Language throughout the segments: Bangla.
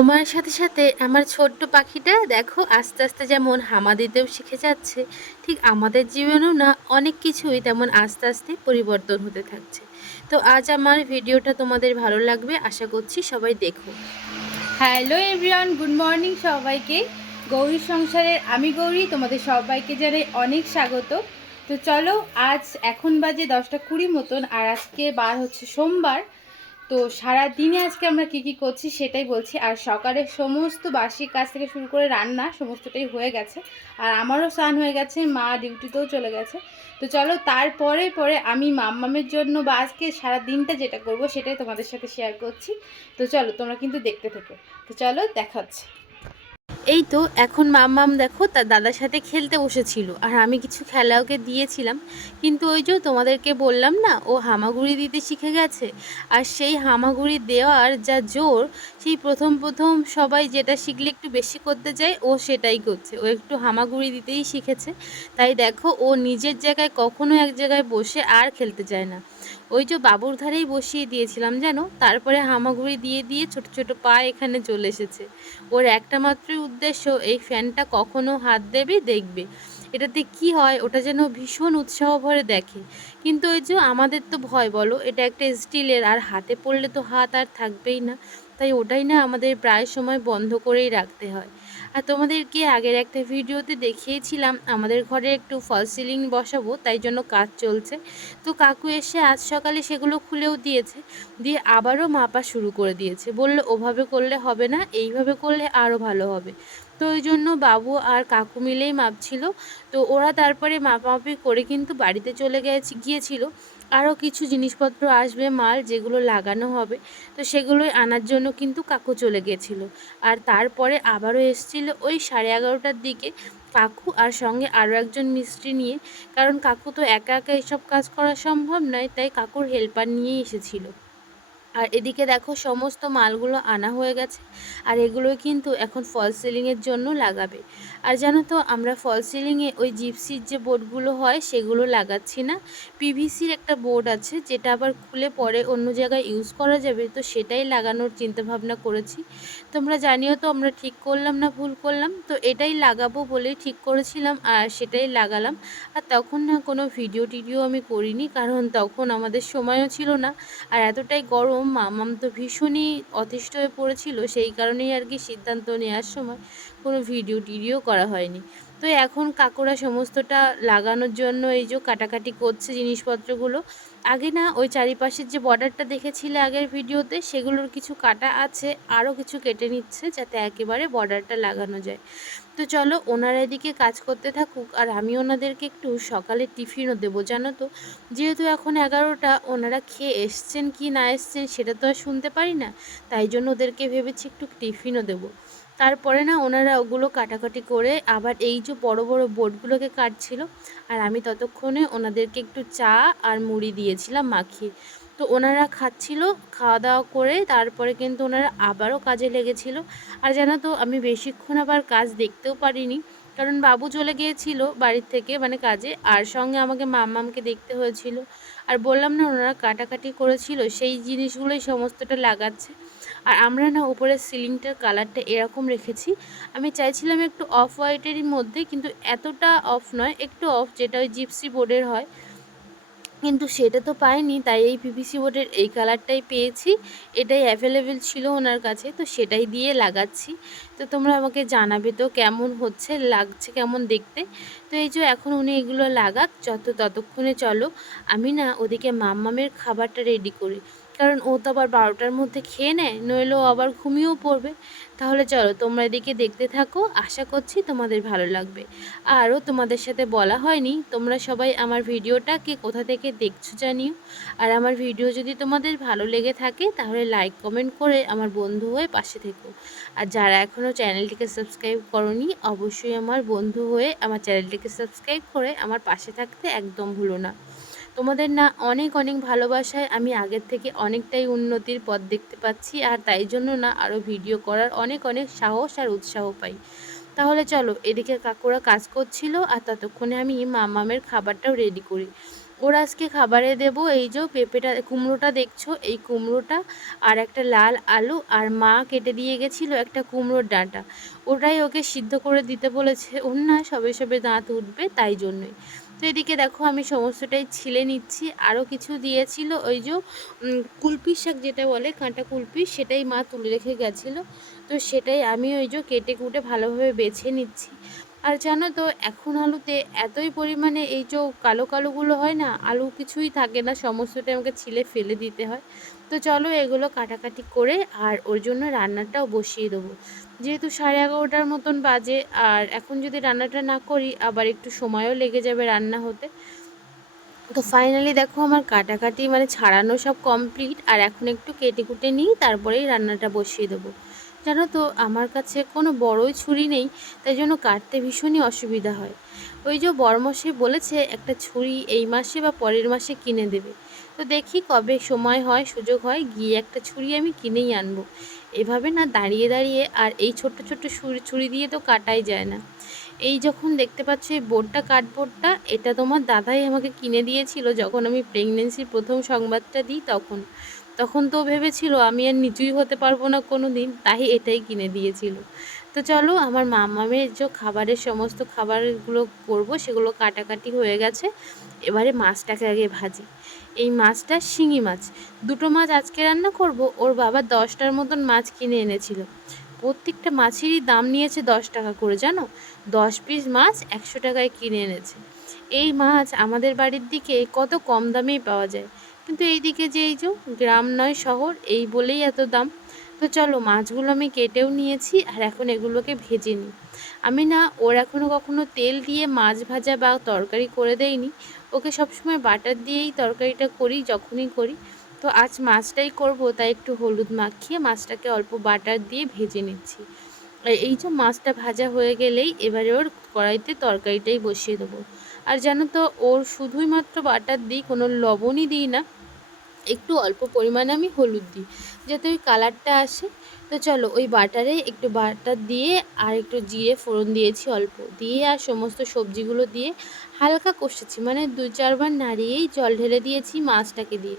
তোমার সাথে সাথে আমার ছোট্ট পাখিটা দেখো আস্তে আস্তে যেমন হামা দিতেও শিখে যাচ্ছে, ঠিক আমাদের জীবনেও না অনেক কিছুই তেমন আস্তে আস্তে পরিবর্তন হতে থাকছে। তো আজ আমার ভিডিওটা তোমাদের ভালো লাগবে, আশা করছি সবাই দেখো। হ্যালো এভরিওয়ান, গুড মর্নিং সবাইকে। গৌরীর সংসারের আমি গৌরী, তোমাদের সবাইকে জানাই অনেক স্বাগত। তো চলো, আজ এখন বাজে 10টা 20 মতন, আর আজকে বার হচ্ছে সোমবার। তো সারা দিনে আজকে আমরা কি করছি সেটাই বলছি। আর সকালে সমস্ত বাসি কাজ থেকে শুরু করে রান্না সমস্তটাই হয়ে গেছে, আর আমারও স্নান হয়ে গেছে, মা ডিউটিতেও চলে গেছে। তো চলো, তারপরে আমি মাম্মামের জন্য বা আজকে সারা দিনটা যেটা করব সেটাই তোমাদের সাথে শেয়ার করছি। তো চলো, তোমরা কিন্তু দেখতে থেকো। তো চলো, দেখাচ্ছি। এই তো এখন মাম্মাম দেখো তার দাদার সাথে খেলতে বসেছিল, আর আমি কিছু খেলা ওকে দিয়েছিলাম। কিন্তু ওই যে তোমাদেরকে বললাম না, ও হামাগুড়ি দিতে শিখে গেছে। আর সেই হামাগুড়ি দেওয়ার যা জোর, সেই প্রথম প্রথম সবাই যেটা শিখলে একটু বেশি করতে যায়, ও সেটাই করছে। ও একটু হামাগুড়ি দিতেই শিখেছে। তাই দেখো, ও নিজের জায়গায় কখনো এক জায়গায় বসে আর খেলতে চায় না। ওই যে বাবুর ধারেই বসিয়ে দিয়েছিলাম জানো, তারপরে হামাগুড়ি দিয়ে দিয়ে ছোট ছোট পা এখানে চলে এসেছে। ওর একটা মাত্রই উদ্দেশ্য, এই ফ্যানটা কখনো হাত দেবে দেখবে এটাতে কি হয়, ওটা যেন ভীষণ উৎসাহ ভরে দেখে। কিন্তু ওই যে আমাদের তো ভয় বলো, এটা একটা স্টিলের, আর হাতে পড়লে তো হাত আর থাকবেই না। তাই ওটাই না আমাদের প্রায় সময় বন্ধ করেই রাখতে হয়। আর তোমাদেরকে আগের একটা ভিডিওতে দেখিয়েছিলাম আমাদের ঘরে একটু ফল সিলিং বসাবো, তাই জন্য কাজ চলছে। তো কাকু এসে আজ সকালে সেগুলো খুলেও দিয়েছে, দিয়ে আবারও মাপা শুরু করে দিয়েছে। বললো ওভাবে করলে হবে না, এইভাবে করলে আরও ভালো হবে। তো ওই জন্য বাবু আর কাকু মিলেই মাপছিল। তো ওরা তারপরে মাপামাপি করে কিন্তু বাড়িতে চলে গিয়েছিল। আরও কিছু জিনিসপত্র আসবে মাল, যেগুলো লাগানো হবে। তো সেগুলোই আনার জন্য কিন্তু কাকু চলে গিয়েছিল। আর তারপরে আবারও এসেছিল ওই 11:30টার দিকে কাকু, আর সঙ্গে আরও একজন মিস্ত্রি নিয়ে। কারণ কাকু তো একা একা এসব কাজ করা সম্ভব নয়, তাই কাকুর হেল্পার নিয়েই এসেছিল। আর এদিকে দেখো সমস্ত মালগুলো আনা হয়ে গেছে, আর এগুলোই কিন্তু এখন ফল সিলিংয়ের জন্য লাগাবে। আর জানো তো, আমরা ফল সিলিংয়ে ওই জিপসির যে বোর্ডগুলো হয় সেগুলো লাগাচ্ছি না। পিভিসির একটা বোর্ড আছে, যেটা আবার খুলে পরে অন্য জায়গায় ইউজ করা যাবে, তো সেটাই লাগানোর চিন্তাভাবনা করেছি। তোমরা জানিও তো আমরা ঠিক করলাম না ভুল করলাম। তো এটাই লাগাবো বলেই ঠিক করেছিলাম, আর সেটাই লাগালাম। আর তখন না কোনো ভিডিও টিডিও আমি করিনি, কারণ তখন আমাদের সময়ও ছিল না। আর এতটাই গরম, মামাম তো ভীষণই অতিষ্ঠ হয়ে পড়েছিল, সেই কারণেই আর কি সিদ্ধান্ত নেওয়ার সময় কোনো ভিডিও টিডিও করা হয়নি। তো এখন কাকুরা সমস্তটা লাগানোর জন্য এই যে কাটাকাটি করছে জিনিসপত্রগুলো। আগে না ওই চারিপাশের যে বর্ডারটা দেখেছিলে আগের ভিডিওতে, সেগুলোর কিছু কাটা আছে, আরও কিছু কেটে নিচ্ছে যাতে একেবারে বর্ডারটা লাগানো যায়। তো চলো, ওনারা এদিকে কাজ করতে থাকুক, আর আমি ওনাদেরকে একটু সকালে টিফিনও দেবো জানো তো। যেহেতু এখন 11টা, ওনারা খেয়ে এসছেন কি না এসছেন সেটা তো আর শুনতে পারি না। তাই জন্য ওদেরকে ভেবেছি একটু টিফিনও দেবো। তারপরে না ওনারা ওগুলো কাটাকাটি করে আবার এই যে বড় বড় বোর্ডগুলোকে কাটছিল, আর আমি ততক্ষণে ওনাদেরকে একটু চা আর মুড়ি দিয়েছিলাম মাখিয়ে। তো ওনারা খাচ্ছিল, খাওয়া দাওয়া করে তারপরে কিন্তু ওনারা আবারও কাজে লেগেছিল। আর জানো তো, আমি বেশিক্ষণ আবার কাজ দেখতেও পারিনি, কারণ বাবু চলে গিয়েছিল বাড়ির থেকে, মানে কাজে, আর সঙ্গে আমাকে মাম্মামকে দেখতে হয়েছিল। আর বললাম না, ওনারা কাটাকাটি করেছিল, সেই জিনিসগুলোই সমস্তটা লাগাচ্ছে। আর আমরা না উপরের সিলিংটার কালারটা এরকম রেখেছি। আমি চাইছিলাম একটু অফ হোয়াইটেরই মধ্যে, কিন্তু এতটা অফ নয়, একটু অফ, যেটা ওই জিপসি বোর্ডের হয়। কিন্তু সেটা তো পাইনি, তাই এই পিভিসি বোর্ডের এই কালারটাই পেয়েছি। এটাই অ্যাভেলেবেল ছিল ওনার কাছে, তো সেটাই দিয়ে লাগাচ্ছি। তো তোমরা আমাকে জানাবে তো কেমন হচ্ছে, লাগছে কেমন দেখতে। তো এই যে এখন উনি এগুলো লাগাক, ততক্ষণে চলো আমি না ওদিকে মাম্মামের খাবারটা রেডি করি। কারণ ও তো আবার 12টার মধ্যে খেয়ে নেয়, নইলে ও আবার ঘুমিয়েও পড়বে। তাহলে চলো তোমরা এদিকে দেখতে থাকো, আশা করছি তোমাদের ভালো লাগবে। আরও তোমাদের সাথে বলা হয়নি, তোমরা সবাই আমার ভিডিওটা কে কোথা থেকে দেখছো জানিও। আর আমার ভিডিও যদি তোমাদের ভালো লেগে থাকে তাহলে লাইক কমেন্ট করে আমার বন্ধু হয়ে পাশে থেকো। আর যারা এখনও চ্যানেলটিকে সাবস্ক্রাইব করোনি, অবশ্যই আমার বন্ধু হয়ে আমার চ্যানেলটিকে সাবস্ক্রাইব করে আমার পাশে থাকতে একদম ভুলো না। তোমাদের না অনেক অনেক ভালোবাসায় আমি আগের থেকে অনেকটাই উন্নতির পথ দেখতে পাচ্ছি, আর তাই জন্য না আরও ভিডিও করার অনেক অনেক সাহস আর উৎসাহ পাই। তাহলে চলো, এদিকে কাকুরা কাজ করছিল, আর ততক্ষণে আমি মামামের খাবারটাও রেডি করি। ওর আজকে খাবারে দেব এই যে পেঁপেটা, কুমড়োটা দেখছো, এই কুমড়োটা আর একটা লাল আলু, আর মা কেটে দিয়ে গেছিলো একটা কুমড়োর ডাঁটা, ওটাই ওকে সিদ্ধ করে দিতে বলেছে। ওর না সবে সবে দাঁত উঠবে, তাই জন্যই। তো এদিকে দেখো আমি সমস্তটাই ছিলে নিচ্ছি। আরও কিছু দিয়েছিল ওই যে কুলপি শাক যেটা বলে, কাঁটা কুলপি, সেটাই মা তুলে রেখে গেছিলো। তো সেটাই আমি ওই যে কেটে কুটে ভালোভাবে বেছে নিচ্ছি। আর জানো তো এখন আলুতে এতই পরিমাণে এই যে কালো কালোগুলো হয় না, আলু কিছুই থাকে না, সমস্তটাই আমাকে ছিলে ফেলে দিতে হয়। তো চলো এগুলো কাটাকাটি করে আর ওর জন্য রান্নাটাও বসিয়ে দেবো। যেহেতু 11:30টার মতন বাজে, আর এখন যদি রান্নাটা না করি আবার একটু সময়ও লেগে যাবে রান্না হতে। তো ফাইনালি দেখো আমার কাটাকাটি মানে ছাড়ানো সব কমপ্লিট, আর এখন একটু কেটে কুটে নিই, তারপরেই রান্নাটা বসিয়ে দেবো। জানো তো আমার কাছে কোনো বড়ই ছুরি নেই, তাই জন্য কাটতে ভীষণই অসুবিধা হয়। ওই যে বড়মশাই বলেছে একটা ছুরি এই মাসে বা পরের মাসে কিনে দেবে। তো দেখি কবে সময় হয়, সুযোগ হয়, গিয়ে একটা ছুরি আমি কিনেই আনবো। এভাবে না দাঁড়িয়ে দাঁড়িয়ে আর এই ছোট্ট ছোট্ট ছুরি দিয়ে তো কাটাই যায় না। এই যখন দেখতে পাচ্ছ এই বোর্ডটা, কার্ডবোর্ডটা, এটা তোমার দাদাই আমাকে কিনে দিয়েছিল যখন আমি প্রেগনেন্সির প্রথম সংবাদটা দিই তখন। তখন তো ভেবেছিল আমি আর নিচুই হতে পারবো না কোনো দিন, তাই এটাই কিনে দিয়েছিল। তো চলো আমার মামামের যে খাবারের সমস্ত খাবারগুলো করব সেগুলো কাটাকাটি হয়ে গেছে। এবারে মাছটাকে আগে ভাজি। এই মাছটা শিঙি মাছ, দুটো মাছ আজকে রান্না করব। ওর বাবা 10টার মতন মাছ কিনে এনেছিল। প্রত্যেকটা মাছেরই দাম নিয়েছে 10 টাকা করে, জানো, 10 পিস মাছ 100 টাকায় কিনে এনেছে। এই মাছ আমাদের বাড়ির দিকে কত কম দামেই পাওয়া যায়, কিন্তু এই দিকে যে এই যে গ্রাম নয় শহর, এই বলেই এত দাম। তো চলো মাছগুলো আমি কেটেও নিয়েছি, আর এখন এগুলোকে ভেজে নিই। আমি না ওর এখনও কখনো তেল দিয়ে মাছ ভাজা বা তরকারি করে দেয়নি, ওকে সবসময় বাটার দিয়েই তরকারিটা করি যখনই করি। তো আজ মাছটাই করব, তাই একটু হলুদ মাখিয়ে মাছটাকে অল্প বাটার দিয়ে ভেজে নিচ্ছি। আর এই যে মাছটা ভাজা হয়ে গেলেই এবারে ওর কড়াইতে তরকারিটাই বসিয়ে দেবো। আর জানো তো ওর শুধুই মাত্র বাটার দিই, কোনো লবণই দিই না, একটু অল্প পরিমাণে আমি হলুদ দিই যাতে ওই কালারটা আসে। তো চলো ওই বাটারে একটু বাটার দিয়ে আর একটু জিরে ফোড়ন দিয়েছি অল্প দিয়ে, আর সমস্ত সবজিগুলো দিয়ে হালকা কষেছি, মানে 2-4 বার নাড়িয়েই জল ঢেলে দিয়েছি মাছটাকে দিয়ে।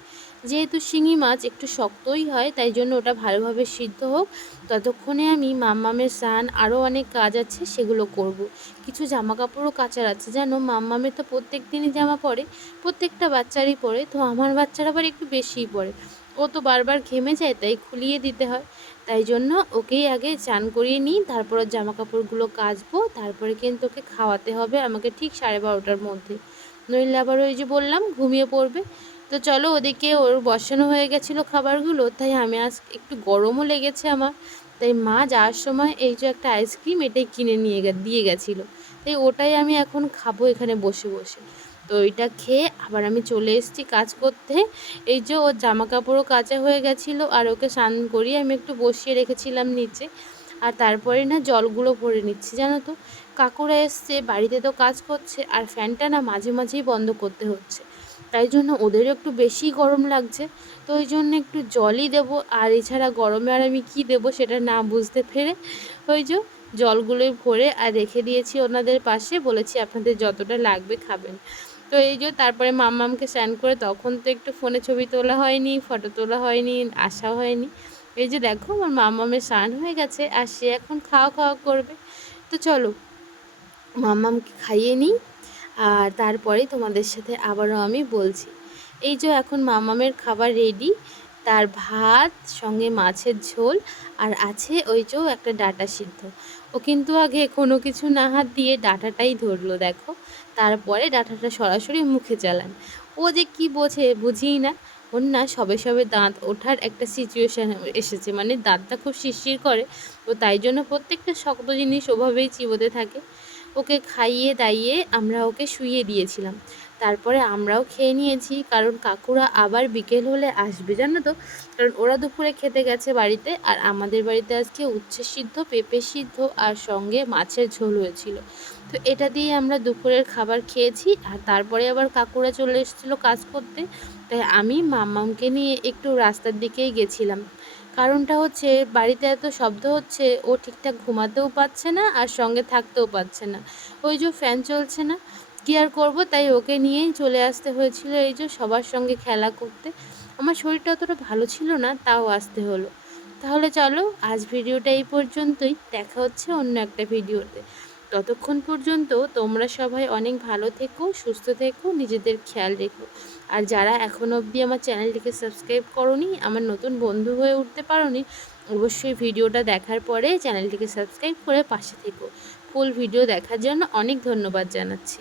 যেহেতু শিঙি মাছ একটু শক্তই হয়, তাই জন্য ওটা ভালোভাবে সিদ্ধ হোক, ততক্ষণে আমি মাম্মামের স্নান আরও অনেক কাজ আছে সেগুলো করব। কিছু জামা কাপড়ও কাচার আছে, জানো মাম্মামের তো প্রত্যেক দিনই জামা পরে, প্রত্যেকটা বাচ্চারই পরে, তো আমার বাচ্চার আবার একটু বেশিই পরে। ও তো বারবার ঘেমে যায়, তাই খুলিয়ে দিতে হয়। তাই জন্য ওকেই আগে চান করিয়ে নিই, তারপর জামা কাপড়গুলো কাচবো, তারপরে কিন্তু ওকে খাওয়াতে হবে আমাকে ঠিক 12:30টার মধ্যে, নইলে আবার ওই যে বললাম ঘুমিয়ে পড়বে। তো চলো ওদিকে ওর বসানো হয়ে গেছিলো খাবারগুলো, তাই আমি আজ একটু গরমও লেগেছে আমার, তাই মা যাওয়ার সময় এই যে একটা আইসক্রিম এটাই কিনে দিয়ে গেছিলো, তাই ওটাই আমি এখন খাবো এখানে বসে বসে। তো ওইটা খেয়ে আবার আমি চলে এসেছি কাজ করতে। এই যে ওর জামা কাপড়ও কাচা হয়ে গেছিলো, আর ওকে স্নান করিয়ে আমি একটু বসিয়ে রেখেছিলাম নিচে। আর তারপরে না জলগুলো ভরে নিচ্ছি, জানো তো কাকুরা এসছে বাড়িতে, তো কাজ করছে, আর ফ্যানটা না মাঝে মাঝেই বন্ধ করতে হচ্ছে, তাই জন্য ওদেরও একটু বেশি গরম লাগছে। তো ওই জন্য একটু জলই দেবো, আর এছাড়া গরমে আর আমি কী দেবো সেটা না বুঝতে পেরে ওই যে জলগুলোই ভরে আর রেখে দিয়েছি ওনাদের পাশে, বলেছি আপনাদের যতটা লাগবে খাবেন। তো এই যে তারপরে মাম্মামকে স্নান করে তখন তো একটু ফোনে ছবি তোলা হয়নি, ফটো তোলা হয়নি, আসা হয়নি। এই যে দেখো আমার মাম্মামের স্নান হয়ে গেছে, আর সে এখন খাওয়া খাওয়া করবে। তো চলো মাম্মামকে খাইয়ে নিই, আর তারপরে তোমাদের সাথে আবারও আমি বলছি। এই যে এখন মামামের খাবার রেডি, তার ভাত সঙ্গে মাছের ঝোল, আর আছে ওই যে একটা ডাঁটা সিদ্ধ। ও কিন্তু আগে কোনো কিছু না হাত দিয়ে ডাঁটাটাই ধরলো দেখো, তারপরে ডাঁটাটা সরাসরি মুখে চালান। ও যে কি বোঝে বুঝিই না। ওর না সবে সবে দাঁত ওঠার একটা সিচুয়েশান এসেছে, মানে দাঁতটা খুব শিরশির করে, তো তাই জন্য প্রত্যেকটা শক্ত জিনিস ওভাবেই চিবোতে থাকে। ওকে খাইয়ে দাইয়ে আমরা ওকে শুইয়ে দিয়েছিলাম, তারপরে আমরাও খেয়ে নিয়েছি, কারণ কাকুরা আবার বিকেল হলে আসবে, জানো তো, কারণ ওরা দুপুরে খেতে গেছে বাড়িতে, আর আমাদের বাড়িতে আজকে উচ্ছে সিদ্ধ, পেঁপে সিদ্ধ, আর সঙ্গে মাছের ঝোল হয়েছিল। তো এটা দিয়ে আমরা দুপুরের খাবার খেয়েছি, আর তারপরে আবার কাকুরা চলে এসেছিলো কাজ করতে, তাই আমি মাম্মামকে নিয়ে একটু রাস্তার দিকেই গেছিলাম। কারণটা হচ্ছে বাড়িতে এত শব্দ হচ্ছে, ও ঠিকঠাক ঘুমাতেও পারছে না আর সঙ্গে থাকতেও পারছে না, ওই যে ফ্যান চলছে না, কী আর করবো, তাই ওকে নিয়েই চলে আসতে হয়েছিল এই যে সবার সঙ্গে খেলা করতে। আমার শরীরটা অতটা ভালো ছিল না, তাও আসতে হলো। তাহলে চলো আজ ভিডিওটা এই পর্যন্তই, দেখা হচ্ছে অন্য একটা ভিডিওতে। ততক্ষণ পর্যন্ত তোমরা সবাই অনেক ভালো থেকো, সুস্থ থেকো, নিজেদের খেয়াল রেখো। আর যারা এখনও অবধি আমার চ্যানেলটিকে সাবস্ক্রাইব করোনি, আমার নতুন বন্ধু হয়ে উঠতে পারোনি, অবশ্যই ভিডিওটা দেখার পরে চ্যানেলটিকে সাবস্ক্রাইব করে পাশে থেকো। ফুল ভিডিও দেখার জন্য অনেক ধন্যবাদ জানাচ্ছি।